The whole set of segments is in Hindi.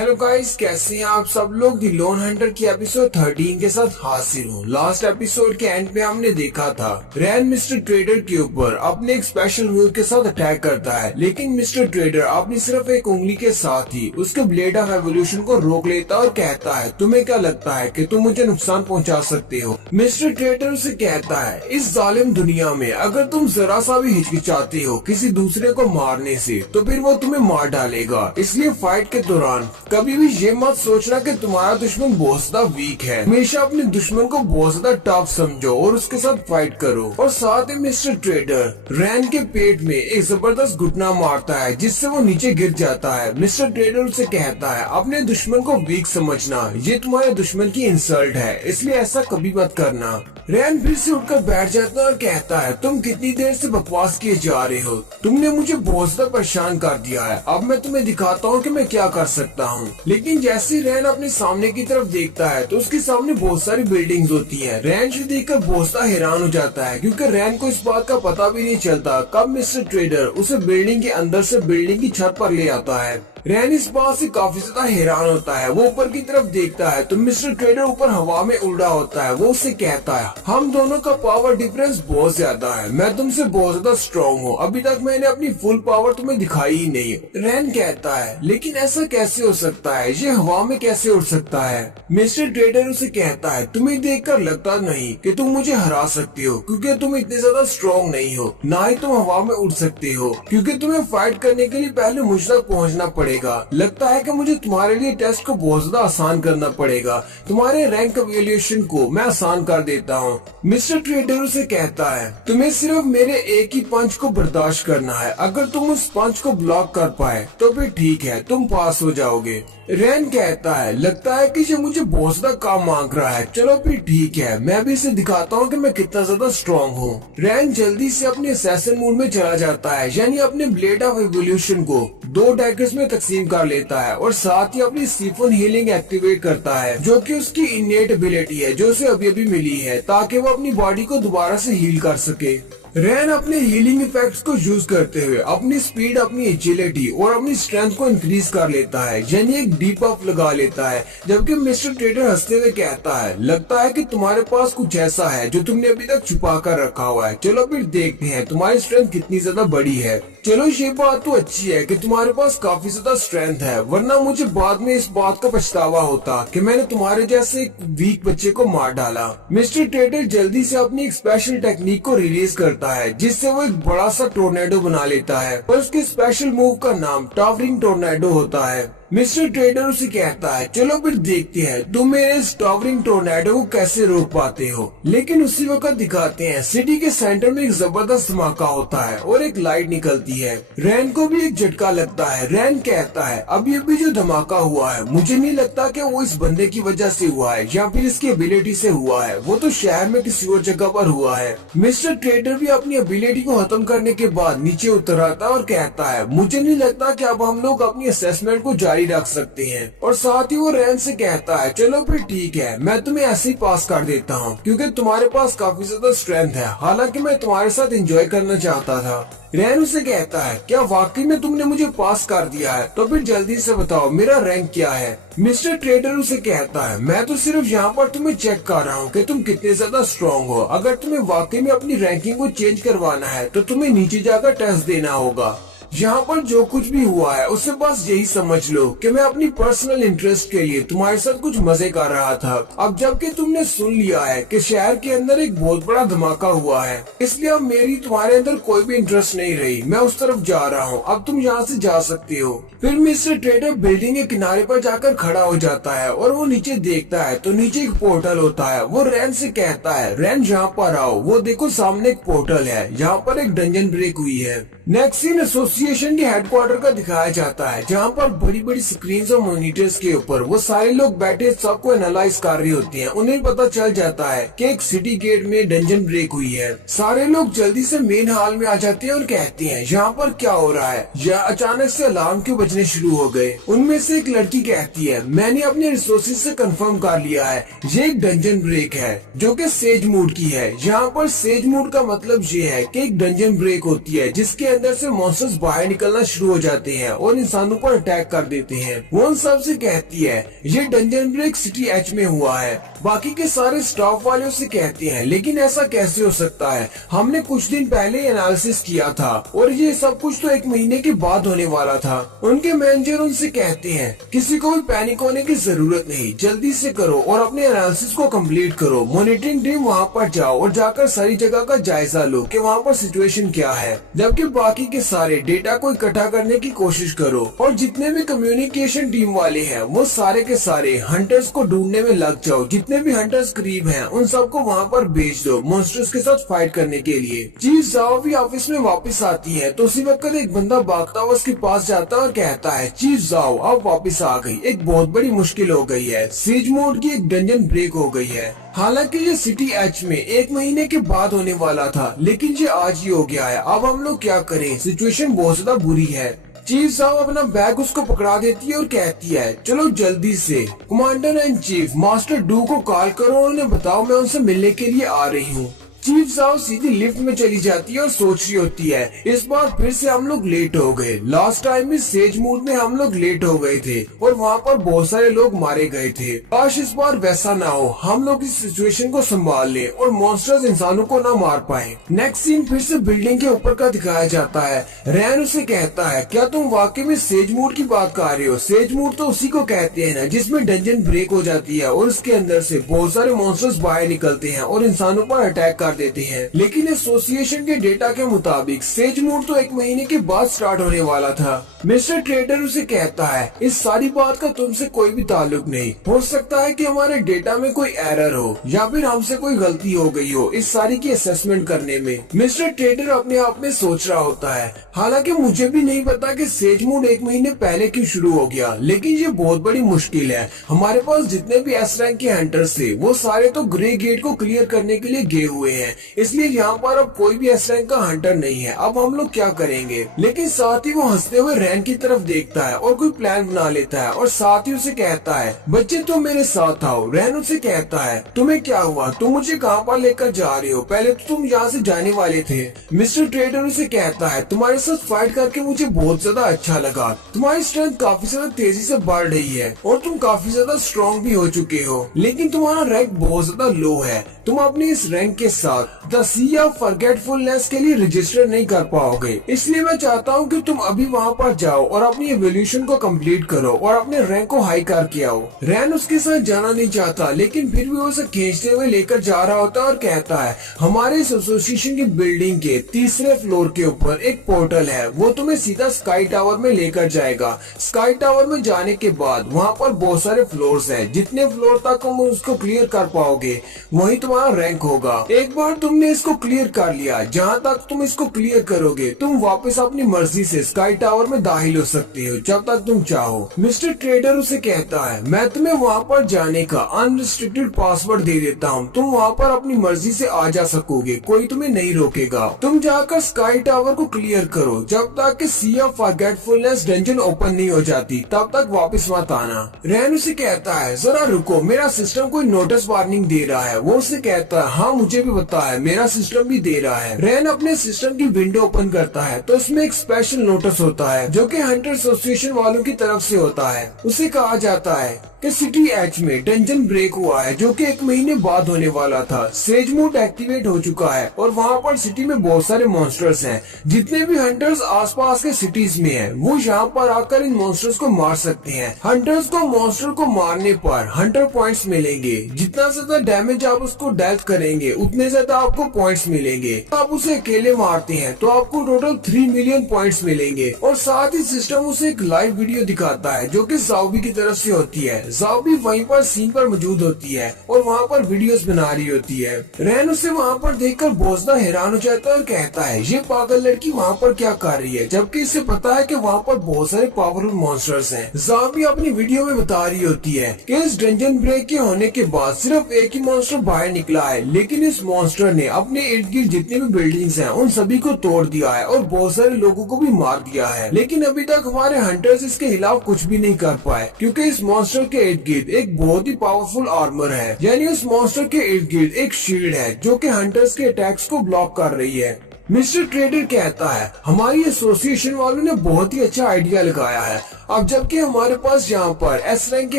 हेलो गाइस, कैसे हैं आप सब लोग। दी लोन हंटर की एपिसोड 13 के साथ हाजिर हूँ। लास्ट एपिसोड के एंड में हमने देखा था रैन मिस्टर ट्रेडर के ऊपर अपने एक स्पेशल मूव के साथ अटैक करता है, लेकिन मिस्टर ट्रेडर अपनी सिर्फ एक उंगली के साथ ही उसके ब्लेड ऑफ एवोल्यूशन को रोक लेता और कहता है, तुम्हें क्या लगता है कि तुम मुझे नुकसान पहुँचा सकते हो। मिस्टर ट्रेडर उसे कहता है, इस जालिम दुनिया में अगर तुम जरा सा भी हिचकिचाते हो किसी दूसरे को मारने से तो फिर वो तुम्हें मार डालेगा। इसलिए फाइट के दौरान कभी भी ये मत सोचना कि तुम्हारा दुश्मन बहुत ज्यादा वीक है। हमेशा अपने दुश्मन को बहुत ज्यादा टफ समझो और उसके साथ फाइट करो। और साथ ही मिस्टर ट्रेडर रैन के पेट में एक जबरदस्त घुटना मारता है जिससे वो नीचे गिर जाता है। मिस्टर ट्रेडर उसे कहता है, अपने दुश्मन को वीक समझना ये तुम्हारे दुश्मन की इंसल्ट है, इसलिए ऐसा कभी मत करना। रैन फिर से उठकर बैठ जाता है और कहता है, तुम कितनी देर से बकवास किए जा रहे हो, तुमने मुझे बहुत ज्यादा परेशान कर दिया है, अब मैं तुम्हें दिखाता हूँ कि मैं क्या कर सकता हूँ। लेकिन जैसे ही रैन अपने सामने की तरफ देखता है तो उसके सामने बहुत सारी बिल्डिंग्स होती हैं। रैन से देखकर बहुत सा हैरान हो जाता है क्योंकि रैन को इस बात का पता भी नहीं चलता कब मिस्टर ट्रेडर उसे बिल्डिंग के अंदर से बिल्डिंग की छत पर ले आता है। रैन इस बात से काफी ज्यादा हैरान होता है। वो ऊपर की तरफ देखता है तो मिस्टर ट्रेडर ऊपर हवा में उड़ रहा होता है। वो उससे कहता है, हम दोनों का पावर डिफरेंस बहुत ज्यादा है, मैं तुमसे बहुत ज्यादा स्ट्रॉन्ग हूँ, अभी तक मैंने अपनी फुल पावर तुम्हें दिखाई ही नहीं। रैन कहता है, लेकिन ऐसा कैसे हो सकता है, ये हवा में कैसे उड़ सकता है। मिस्टर ट्रेडर उसे कहता है, तुम्हें देखकर लगता नहीं कि तुम मुझे हरा सकते हो क्योंकि तुम इतने ज्यादा स्ट्रॉन्ग नहीं हो, ना ही तुम हवा में उड़ सकते हो क्योंकि तुम्हें फाइट करने के लिए पहले मुझ तक पहुँचना पड़ेगा। लगता है कि मुझे तुम्हारे लिए टेस्ट को बहुत ज्यादा आसान करना पड़ेगा, तुम्हारे रैंक एवोल्यूशन को मैं आसान कर देता हूँ। मिस्टर ट्रेडर उसे कहता है, तुम्हें सिर्फ मेरे एक ही पंच को बर्दाश्त करना है, अगर तुम उस पंच को ब्लॉक कर पाए तो फिर ठीक है, तुम पास हो जाओगे। रैन कहता है, लगता है कि ये मुझे बहुत ज्यादा काम मांग रहा है, चलो फिर ठीक है, मैं भी इसे दिखाता हूँ कि मैं कितना ज्यादा स्ट्रॉन्ग हूँ। रैन जल्दी से अपने असैसिन मोड में चला जाता है, यानी अपने ब्लेड ऑफ एवोल्यूशन को 2 डैगर्स में तकसीम कर लेता है और साथ ही अपनी सिफोन हीलिंग एक्टिवेट करता है जो कि उसकी इनेट एबिलिटी है जो उसे अभी अभी मिली है ताकि वो अपनी बॉडी को दोबारा से हील कर सके। रैन अपने हीलिंग इफेक्ट्स को यूज करते हुए अपनी स्पीड, अपनी एजिलिटी और अपनी स्ट्रेंथ को इंक्रीज कर लेता है, यानी एक डीप अप लगा लेता है। जबकि मिस्टर ट्रेडर हंसते हुए कहता है, लगता है कि तुम्हारे पास कुछ ऐसा है जो तुमने अभी तक छुपा कर रखा हुआ है, चलो फिर देखते हैं तुम्हारी स्ट्रेंथ कितनी ज्यादा बड़ी है। चलो ये बात तो अच्छी है कि तुम्हारे पास काफी ज्यादा स्ट्रेंथ है, वरना मुझे बाद में इस बात का पछतावा होता कि मैंने तुम्हारे जैसे एक वीक बच्चे को मार डाला। मिस्टर ट्रेडर जल्दी से अपनी एक स्पेशल टेक्निक को रिलीज करता है जिससे वो एक बड़ा सा टोर्नेडो बना लेता है और उसके स्पेशल मूव का नाम टावरिंग टोर्नेडो होता है। मिस्टर ट्रेडर उसे कहता है, चलो फिर देखते हैं तुम मेरे इस टावरिंग टोर्नेडो को कैसे रोक पाते हो। लेकिन उसी वक्त दिखाते हैं सिटी के सेंटर में एक जबरदस्त धमाका होता है और एक लाइट निकलती है। रैन को भी एक झटका लगता है। रैन कहता है, अभी अभी जो धमाका हुआ है मुझे नहीं लगता कि वो इस बंदे की वजह से हुआ है या फिर इसकी एबिलिटी से हुआ है, वो तो शहर में किसी और जगह पर हुआ है। मिस्टर ट्रेडर भी अपनी एबिलिटी को खत्म करने के बाद नीचे उतर आता है और कहता है, मुझे नहीं लगता कि अब हम लोग अपनी असेसमेंट को जारी रख सकते हैं। और साथ ही वो रैन से कहता है, चलो फिर ठीक है, मैं तुम्हें ऐसे ही पास कर देता हूँ क्योंकि तुम्हारे पास काफी ज्यादा स्ट्रेंथ है, हालांकि मैं तुम्हारे साथ एंजॉय करना चाहता था। रैन उसे कहता है, क्या वाकई में तुमने मुझे पास कर दिया है, तो फिर जल्दी से बताओ मेरा रैंक क्या है। मिस्टर ट्रेडर उसे कहता है, मैं तो सिर्फ यहाँ पर तुम्हें चेक कर रहा हूँ कि तुम कितने ज्यादा स्ट्रॉन्ग हो, अगर तुम्हें वाकई में अपनी रैंकिंग को चेंज करवाना है तो तुम्हें नीचे जाकर टेस्ट देना होगा। यहाँ पर जो कुछ भी हुआ है उससे बस यही समझ लो कि मैं अपनी पर्सनल इंटरेस्ट के लिए तुम्हारे साथ कुछ मजे कर रहा था। अब जबकि तुमने सुन लिया है कि शहर के अंदर एक बहुत बड़ा धमाका हुआ है, इसलिए अब मेरी तुम्हारे अंदर कोई भी इंटरेस्ट नहीं रही, मैं उस तरफ जा रहा हूँ, अब तुम यहाँ से जा सकते हो। फिर मिस्टर ट्रेडर बिल्डिंग के किनारे पर जाकर खड़ा हो जाता है और वो नीचे देखता है तो नीचे एक पोर्टल होता है। वो रैन से कहता है, रैन यहाँ पर आओ, वो देखो सामने एक पोर्टल है, यहाँ पर एक डंजन ब्रेक हुई है। नेक्स्ट सीन एसोसिएशन के हेडक्वार्टर का दिखाया जाता है जहाँ पर बड़ी बड़ी स्क्रीन और मॉनिटर्स के ऊपर वो सारे लोग बैठे सबको एनालाइज कर रहे होते हैं। उन्हें पता चल जाता है कि एक सिटी गेट में डंजन ब्रेक हुई है। सारे लोग जल्दी से मेन हॉल में आ जाते हैं और कहते हैं, यहाँ पर क्या हो रहा है, या अचानक से अलार्म क्यों बजने शुरू हो गए। उनमें से एक लड़की कहती है, मैंने अपने रिसोर्सेज से कंफर्म कर लिया है, ये एक डंजन ब्रेक है जो कि सेज मोड की है। यहाँ पर सेज मोड का मतलब ये है कि एक डंजन ब्रेक होती है जिसके अंदर से मॉन्स्टर्स बाहर निकलना शुरू हो जाते हैं और इंसानों पर अटैक कर देते हैं। वो उन सब से कहती है ये डंजन ब्रेक सिटी एच में हुआ है। बाकी के सारे स्टाफ वाले उसे कहते हैं लेकिन ऐसा कैसे हो सकता है, हमने कुछ दिन पहले एनालिसिस किया था और ये सब कुछ तो 1 महीने के बाद होने वाला था। उनके मैनेजर उनसे कहते हैं किसी को भी पैनिक होने की जरूरत नहीं, जल्दी से करो और अपने एनालिसिस को कंप्लीट करो। मॉनिटरिंग टीम वहाँ पर जाओ और जाकर सारी जगह का जायजा लो कि वहाँ पर सिचुएशन क्या है, जबकि बाकी के सारे डेटा को इकट्ठा करने की कोशिश करो और जितने भी कम्युनिकेशन टीम वाले हैं वो सारे के सारे हंटर्स को ढूंढने में लग जाओ। जितने भी हंटर्स करीब हैं उन सबको वहाँ पर भेज दो मॉन्स्टर्स के साथ फाइट करने के लिए। चीफ जाओ भी ऑफिस में वापस आती है तो उसी वक्त एक बंदा भागता हुआ उसके पास जाता है और कहता है चीफ जाओ अब वापस आ गई, एक बहुत बड़ी मुश्किल हो गई है, सीज मोड की एक डंजन ब्रेक हो गई है। हालांकि ये सिटी एच में 1 महीने के बाद होने वाला था लेकिन ये आज ही हो गया है। अब हम लोग क्या करें, सिचुएशन बहुत ज्यादा बुरी है। चीफ साहब अपना बैग उसको पकड़ा देती है और कहती है चलो जल्दी से commander and chief master do को कॉल करो और उन्हें बताओ मैं उनसे मिलने के लिए आ रही हूँ। चीफ साहब सीधी लिफ्ट में चली जाती है और सोच रही होती है इस बार फिर से हम लोग लेट हो गए। लास्ट टाइम भी सेज मूड में हम लोग लेट हो गए थे और वहाँ पर बहुत सारे लोग मारे गए थे। काश इस बार वैसा ना हो, हम लोग इस सिचुएशन को संभाल ले और मॉन्स्टर्स इंसानों को ना मार पाए। नेक्स्ट सीन फिर से बिल्डिंग के ऊपर का दिखाया जाता है। रैन उसे कहता है क्या तुम वाकई में सेज मूड की बात कर रहे हो? सेज मूड तो उसी को कहते हैं ना जिसमें डंजन ब्रेक हो जाती है और उसके अंदर से बहुत सारे मॉन्स्टर्स बाहर निकलते हैं और इंसानों पर अटैक देते हैं। लेकिन एसोसिएशन के डेटा के मुताबिक सेज मूड तो 1 महीने के बाद स्टार्ट होने वाला था। मिस्टर ट्रेडर उसे कहता है इस सारी बात का तुमसे कोई भी ताल्लुक नहीं, हो सकता है कि हमारे डेटा में कोई एरर हो या फिर हमसे कोई गलती हो गई हो इस सारी की असेसमेंट करने में। मिस्टर ट्रेडर अपने आप में सोच रहा होता है हालांकि मुझे भी नहीं पता कि सेज मूड 1 महीने पहले क्यों शुरू हो गया, लेकिन ये बहुत बड़ी मुश्किल है। हमारे पास जितने भी एस रैंक के हंटर्स थे वो सारे तो ग्रे गेट को क्लियर करने के लिए गए हुए हैं, इसलिए यहाँ पर अब कोई भी एस रैंक का हंटर नहीं है। अब हम लोग क्या करेंगे? लेकिन साथ ही वो हंसते हुए रैन की तरफ देखता है और कोई प्लान बना लेता है और साथ ही उसे कहता है बच्चे तुम मेरे साथ आओ। रैन उसे कहता है तुम्हें क्या हुआ, तुम मुझे कहाँ पर लेकर जा रहे हो? पहले तो तुम यहाँ से जाने वाले थे। मिस्टर ट्रेडर उसे कहता है तुम्हारे साथ फाइट करके मुझे बहुत ज्यादा अच्छा लगा, तुम्हारी स्ट्रेंथ काफी ज्यादा तेजी से बढ़ रही है और तुम काफी ज्यादा स्ट्रॉन्ग भी हो चुके हो, लेकिन तुम्हारा रैंक बहुत ज्यादा लो है। तुम अपने इस रैंक के साथ द सी ऑफ फॉरगेटफुलनेस के लिए रजिस्टर नहीं कर पाओगे, इसलिए मैं चाहता हूँ कि तुम अभी वहाँ पर जाओ और अपनी एवोल्यूशन को कंप्लीट करो और अपने रैंक को हाई करके आओ। रैन उसके साथ जाना नहीं चाहता लेकिन फिर भी वो उसे खींचते हुए लेकर जा रहा होता है और कहता है हमारे इस एसोसिएशन की बिल्डिंग के 3रे फ्लोर के ऊपर एक पोर्टल है, वो तुम्हें सीधा स्काई टावर में लेकर जाएगा। स्काई टावर में जाने के बाद वहाँ पर बहुत सारे फ्लोर्स हैं, जितने फ्लोर तक तुम उसको क्लियर कर पाओगे वही तुम्हारा रैंक होगा। एक बार तुमने इसको क्लियर कर लिया, जहाँ तक तुम इसको क्लियर करोगे तुम वापस अपनी मर्जी से स्काई टावर में दाखिल हो सकते हो जब तक तुम चाहो। मिस्टर ट्रेडर उसे कहता है मैं तुम्हें वहाँ पर जाने का अनरिस्ट्रिक्टेड पासवर्ड दे देता हूँ, तुम वहाँ पर अपनी मर्जी से आ जा सकोगे, कोई तुम्हें नहीं रोकेगा। तुम जाकर स्काई टावर को क्लियर करो, जब तक कि सी ऑफ फॉरगेटफुलनेस डंजन ओपन नहीं हो जाती तब तक वापस मत आना। रैन उसे कहता है जरा रुको, मेरा सिस्टम कोई नोटिस वार्निंग दे रहा है। वो उसे कहता है हाँ मुझे भी पता है, मेरा सिस्टम भी दे रहा है। रैन अपने सिस्टम की विंडो ओपन करता है तो उसमें एक स्पेशल नोटिस होता है जो कि हंटर एसोसिएशन वालों की तरफ से होता है। उसे कहा जाता है कि सिटी एच में डंजन ब्रेक हुआ है जो कि 1 महीने बाद होने वाला था। सेज मोड एक्टिवेट हो चुका है और वहाँ पर सिटी में बहुत सारे मॉन्स्टर्स हैं। जितने भी हंटर्स आसपास के सिटीज में हैं, वो यहाँ पर आकर इन मॉन्स्टर्स को मार सकते हैं। हंटर्स को मॉन्स्टर को मारने पर हंटर पॉइंट्स मिलेंगे, जितना ज्यादा डैमेज आप उसको डेल्थ करेंगे उतने ज्यादा आपको पॉइंट्स मिलेंगे। आप उसे अकेले मारते हैं तो आपको टोटल 3 मिलियन पॉइंट्स मिलेंगे। और साथ ही सिस्टम उसे एक लाइव वीडियो दिखाता है जो कि ज़ाओबी की तरफ से होती है। ज़ाओबी वहीं पर सीन पर मौजूद होती है और वहाँ पर वीडियोस बना रही होती है। रैन उसे वहाँ पर देखकर बहुत ज्यादा हैरान हो जाता है और कहता है ये पागल लड़की वहाँ पर क्या कर रही है, जबकि इसे पता है कि वहाँ पर बहुत सारे पावरफुल मॉन्स्टर्स हैं। ज़ाओबी अपनी वीडियो में बता रही होती है कि इस डंजन ब्रेक के होने के बाद सिर्फ एक ही मॉन्स्टर बाहर निकला है, लेकिन इस मॉन्स्टर ने अपने इर्द गिर्द जितने भी बिल्डिंग्स हैं उन सभी को तोड़ दिया है और बहुत सारे लोगों को भी मार दिया है। लेकिन अभी तक हमारे हंटर्स इसके खिलाफ कुछ भी नहीं कर पाए, क्योंकि इस मॉन्स्टर के इर्द गिर्द एक बहुत ही पावरफुल आर्मर है, यानी उस मॉन्स्टर के इर्द गिर्द एक शील्ड है जो कि हंटर्स के अटैक्स को ब्लॉक कर रही है। मिस्टर ट्रेडर कहता है हमारी एसोसिएशन वालों ने बहुत ही अच्छा आइडिया लगाया है। अब जबकि हमारे पास यहाँ पर एस रैंक के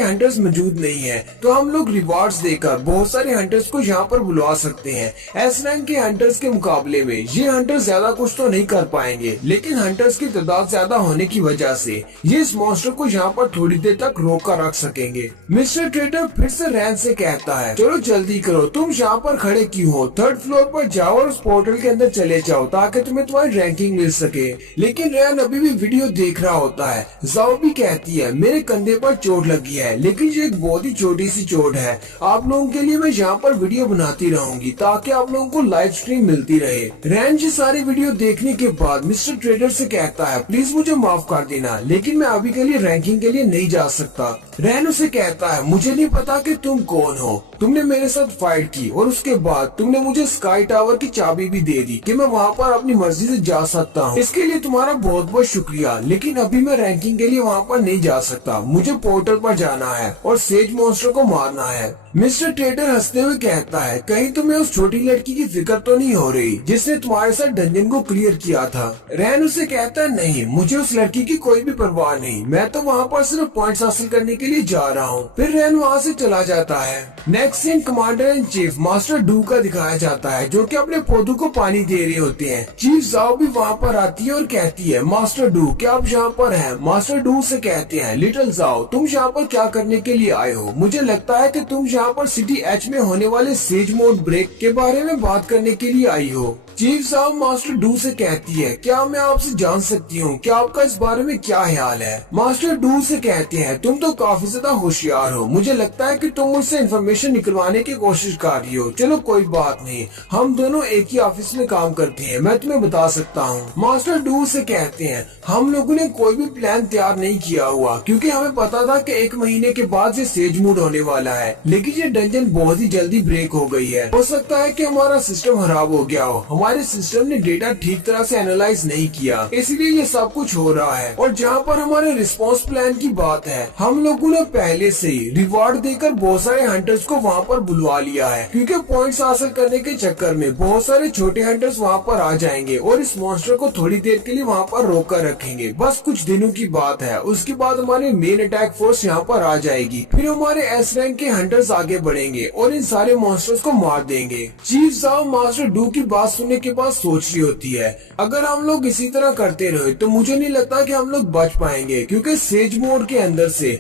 हंटर्स मौजूद नहीं है, तो हम लोग रिवार्ड्स देकर बहुत सारे हंटर्स को यहाँ पर बुलवा सकते हैं। एस रैंक के हंटर्स के मुकाबले में ये हंटर्स ज्यादा कुछ तो नहीं कर पाएंगे, लेकिन हंटर्स की तादाद ज्यादा होने की वजह से ये इस मॉन्स्टर को यहाँ पर थोड़ी देर तक रोक कर रख सकेंगे। मिस्टर ट्रेडर फिर से रैन से कहता है चलो जल्दी करो, तुम यहाँ पर खड़े क्यों हो, 3rd फ्लोर पर जाओ और उस पोर्टल के अंदर चले जाओ ताकि तुम्हें तुम्हारी रैंकिंग मिल सके। लेकिन रैन अभी भी वीडियो देख रहा होता है। जाओ भी कहती है मेरे कंधे पर चोट लगी है, लेकिन ये एक बहुत ही छोटी सी चोट है। आप लोगों के लिए मैं यहाँ पर वीडियो बनाती रहूंगी ताकि आप लोगों को लाइव स्ट्रीम मिलती रहे। रैन जी सारी वीडियो देखने के बाद मिस्टर ट्रेडर से कहता है प्लीज मुझे माफ कर देना, लेकिन मैं अभी के लिए रैंकिंग के लिए नहीं जा सकता। रैन उसे कहता है मुझे नहीं पता कि तुम कौन हो, तुमने मेरे साथ फाइट की और उसके बाद तुमने मुझे स्काई टावर की चाबी भी दे दी कि मैं वहाँ पर अपनी मर्जी से जा सकता हूँ। इसके लिए तुम्हारा बहुत बहुत शुक्रिया, लेकिन अभी मैं रैंकिंग के लिए वहाँ पर नहीं जा सकता। मुझे पोर्टल पर जाना है और सेज मॉन्स्टर को मारना है। मिस्टर ट्रेडर हंसते हुए कहता है कहीं तुम्हें उस छोटी लड़की की फिक्र तो नहीं हो रही जिसने तुम्हारे साथ डंजन को क्लियर किया था। रैन उसे कहता है नहीं, मुझे उस लड़की की कोई भी परवाह नहीं, मैं तो वहाँ पर सिर्फ पॉइंट्स हासिल करने के लिए जा रहा हूँ। फिर रैन वहाँ से चला जाता है। Next scene commander in chief master डू का दिखाया जाता है जो कि अपने पौधों को पानी दे रहे होते हैं। चीफ जाओ भी वहाँ पर आती है और कहती है मास्टर डू क्या आप यहाँ पर हैं? मास्टर डू से कहते हैं लिटिल जाओ तुम यहाँ पर क्या करने के लिए आए हो? मुझे लगता है कि तुम यहाँ पर सिटी एच में होने वाले सेज मोड ब्रेक के बारे में बात करने के लिए आई हो। चीफ साहब मास्टर डू से कहती है क्या मैं आपसे जान सकती हूँ कि आपका इस बारे में क्या ख्याल है? मास्टर डू से कहते हैं तुम तो काफी ज्यादा होशियार हो, मुझे लगता है कि तुम मुझसे इन्फॉर्मेशन निकलवाने की कोशिश कर रही हो। चलो कोई बात नहीं, हम दोनों एक ही ऑफिस में काम करते हैं, मैं तुम्हें बता सकता हूँ। मास्टर डू से कहते हैं हम लोगों ने कोई भी प्लान तैयार नहीं किया हुआ क्योंकि हमें पता था कि 1 महीने के बाद ये सेज मूड होने वाला है, लेकिन ये डंजन बहुत ही जल्दी ब्रेक हो गई है। हो सकता है कि हमारा सिस्टम खराब हो गया हो, हमारे सिस्टम ने डेटा ठीक तरह से एनालाइज नहीं किया, इसलिए ये सब कुछ हो रहा है। और जहाँ पर हमारे रिस्पॉन्स प्लान की बात है, हम लोगों ने पहले से ही रिवार्ड देकर बहुत सारे हंटर्स को वहाँ पर बुलवा लिया है क्योंकि पॉइंट्स हासिल करने के चक्कर में बहुत सारे छोटे हंटर्स वहाँ पर आ जाएंगे और इस मॉन्स्टर को थोड़ी देर के लिए वहाँ पर रोक कर रखेंगे। बस कुछ दिनों की बात है, उसके बाद हमारे मेन अटैक फोर्स यहाँ पर आ जाएगी। फिर हमारे एस रैंक के हंटर्स आगे बढ़ेंगे और इन सारे मॉन्स्टर्स को मार देंगे। चीफ साहब मास्टर डू की बात सुनने के बाद सोच रही होती है अगर हम लोग इसी तरह करते रहे तो मुझे नहीं लगता कि हम लोग बच पाएंगे क्योंकि सेज मोड के अंदर से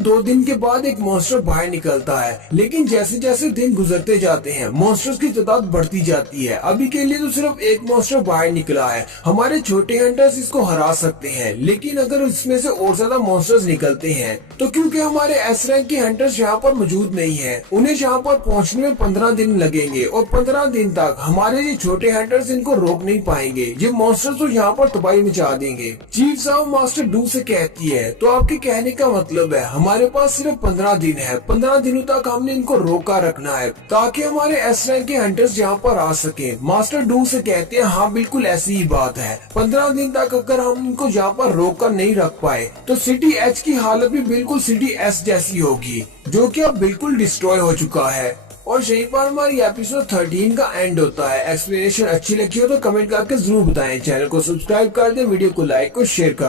2 दिन के बाद एक मॉन्स्टर बाहर निकलता है। लेकिन जैसे जैसे दिन गुजरते जाते हैं मॉन्स्टर्स की तादाद बढ़ती जाती है। अभी के लिए तो सिर्फ एक मॉन्स्टर बाहर निकला है, हमारे छोटे हंटर्स इसको हरा सकते हैं, लेकिन अगर इसमें से और ज्यादा मॉन्स्टर्स निकलते हैं तो क्योंकि हमारे एस रैंक के हंटर्स यहाँ पर मौजूद नहीं है, उन्हें यहाँ पर पहुँचने में 15 दिन लगेंगे और 15 दिन तक हमारे ये छोटे हंटर्स इनको रोक नहीं पाएंगे। ये मॉन्स्टर्स तो यहाँ पर तबाही मचा देंगे। चीफ साहब मास्टर डू से कहती है तो आपके कहने का मतलब है हमारे पास सिर्फ 15 दिन है, 15 दिनों तक हमने इनको रोका रखना है ताकि हमारे एस रैंक के हंटर्स यहाँ पर आ सके। मास्टर डू से कहते हैं हाँ बिल्कुल ऐसी ही बात है, 15 दिन तक अगर हम इनको यहाँ पर रोक कर नहीं रख पाए तो सिटी एच की हालत भी बिल्कुल सिटी एस जैसी होगी जो कि अब बिल्कुल डिस्ट्रॉय हो चुका है। और यहीं पर हमारी एपिसोड 13 का एंड होता है। एक्सप्लेनेशन अच्छी लगी हो तो कमेंट करके जरूर बताएं। चैनल को सब्सक्राइब कर दें, वीडियो को लाइक और शेयर कर